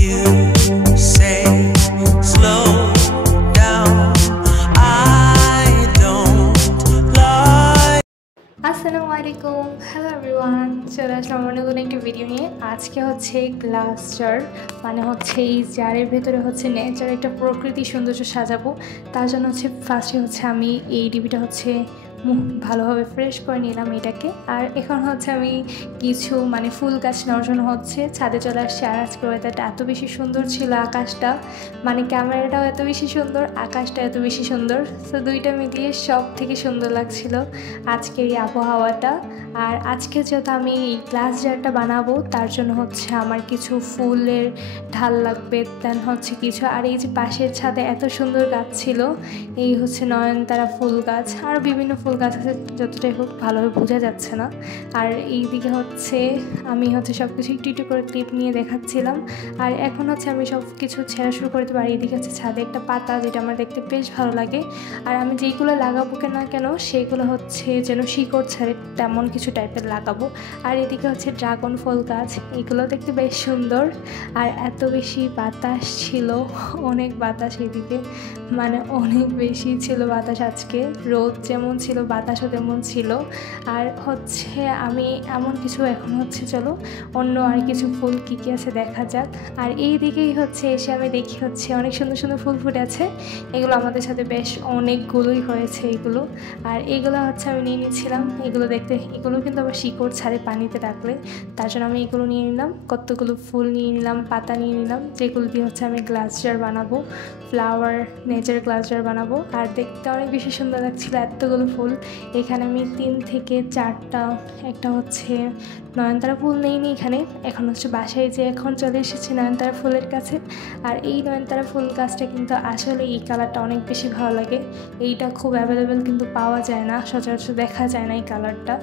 You say slow down. I don't lie. আসসালামু আলাইকুম, hello everyone. চলে আসলাম নতুন একটা ভিডিও নিয়ে। আজকে হচ্ছে গ্লাস জার, মানে হচ্ছে এই জারের ভেতরে হচ্ছে নেচার একটা প্রকৃতি সৌন্দর্য সাজাবো। তার জন্য হচ্ছে ফার্স্টে হচ্ছে আমি এই ডিবিটা হচ্ছে ভালোভাবে ফ্রেশ করে নিলাম এটাকে। আর এখন হচ্ছে আমি কিছু মানে ফুল গাছ নেওয়ার জন্য হচ্ছে ছাদে চলে আসছি। আর আজকে ওয়েদারটা এত বেশি সুন্দর ছিল, আকাশটা মানে ক্যামেরাটাও এত বেশি সুন্দর, আকাশটা এত বেশি সুন্দর, তো দুইটা মিলিয়ে সব থেকে সুন্দর লাগছিল আজকের এই আবহাওয়াটা। আর আজকে যেহেতু আমি এই গ্লাস জারটা বানাবো তার জন্য হচ্ছে আমার কিছু ফুলের ঢাল লাগবে, দেন হচ্ছে কিছু, আর এই যে পাশের ছাদে এত সুন্দর গাছ ছিল, এই হচ্ছে নয়নতারা ফুল গাছ আর বিভিন্ন ফুল গাছ আছে, যতটাই হোক ভালোভাবে বোঝা যাচ্ছে না। আর এই দিকে হচ্ছে আমি হচ্ছে সব কিছু একটু একটু করে ক্লিপ নিয়ে দেখাচ্ছিলাম। আর এখন হচ্ছে আমি সব কিছু ছেঁড়া শুরু করে দেবো। আর এইদিকে হচ্ছে ছাদে একটা পাতা যেটা আমার দেখতে বেশ ভালো লাগে। আর আমি যেইগুলো লাগাবো না কেন সেইগুলো হচ্ছে যেন শিকড় ছাড়ে তেমন কিছু টাইপের লাগাবো। আর এদিকে হচ্ছে ড্রাগন ফল গাছ, এগুলো দেখতে বেশ সুন্দর। আর এত বেশি বাতাস ছিল, অনেক বাতাস এদিকে, মানে অনেক বেশি ছিল বাতাস আজকে। রোদ যেমন ছিল বাতাসও তেমন ছিল। আর হচ্ছে আমি এমন কিছু এখন হচ্ছে চলো অন্য আর কিছু ফুল কী কী আছে দেখা যাক। আর এই দিকেই হচ্ছে এসে আমি দেখি হচ্ছে অনেক সুন্দর সুন্দর ফুল ফুটে আছে, এগুলো আমাদের সাথে বেশ অনেকগুলোই হয়েছে এগুলো। আর এইগুলো হচ্ছে আমি নিয়ে নিয়েছিলাম, এগুলো দেখতে, এগুলো কিন্তু আবার শিকড় ছাড়ে পানিতে রাখলে, তার জন্য আমি এগুলো নিয়ে নিলাম। কতগুলো ফুল নিয়ে নিলাম, পাতা নিয়ে নিলাম, যেগুলো দিয়ে হচ্ছে আমি গ্লাস জার বানাবো, ফ্লাওয়ার নেচার গ্লাস জার বানাবো। আর দেখতে অনেক বেশি সুন্দর লাগছিল এতগুলো ফুল। এখানে আমি 3 থেকে 4টা, একটা হচ্ছে নয়নতারা ফুল নেইনি এখানে, এখন হচ্ছে বাসায় যে এখন চলে এসেছি নয়নতারা ফুলের কাছে। আর এই নয়নতারা ফুল গাছটা কিন্তু আসলে এই কালারটা অনেক বেশি ভালো লাগে, এইটা খুব অ্যাভেলেবেল কিন্তু পাওয়া যায় না, সচরাচর দেখা যায় না এই কালারটা,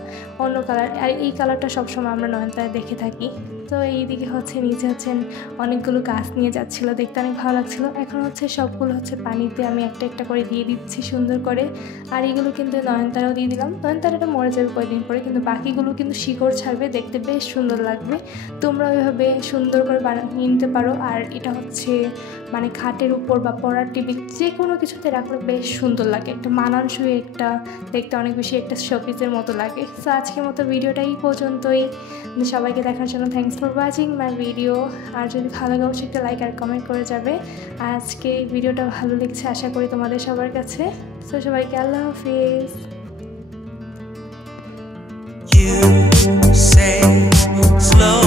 অন্য কালার। আর এই কালারটা সবসময় আমরা নয়নতারা দেখে থাকি। তো এইদিকে হচ্ছে নিচে হচ্ছে অনেকগুলো গাছ নিয়ে যাচ্ছিলো, দেখতে অনেক ভালো লাগছিলো। এখন হচ্ছে সবগুলো হচ্ছে পানিতে আমি একটা একটা করে দিয়ে দিচ্ছি সুন্দর করে। আর এগুলো কিন্তু নয়নতারাও দিয়ে দিলাম, নয়নতারাটা মরে যাবে কয়েকদিন পরে, কিন্তু বাকিগুলো কিন্তু শিকড় ছাড়বে, দেখতে বেশ সুন্দর লাগবে। তোমরা ওইভাবে সুন্দর করে বানিয়ে নিতে পারো। আর এটা হচ্ছে মানে খাটের উপর বা পড়ার টেবিল যে কোনো কিছুতে রাখলে বেশ সুন্দর লাগে, একটা মানানসই, একটা দেখতে অনেক বেশি একটা শোপিসের মতো লাগে। সো আজকের মতো ভিডিওটা এই পর্যন্তই। সবাইকে দেখার জন্য thanks for watching my video. আর যদি ভালো লাগে অবশ্যই একটা লাইক আর কমেন্ট করে যাবে। আজকে ভিডিওটা ভালো লেগেছে আশা করি তোমাদের সবার কাছে। সো সবাইকে আল্লাহ হাফিজ। You say slow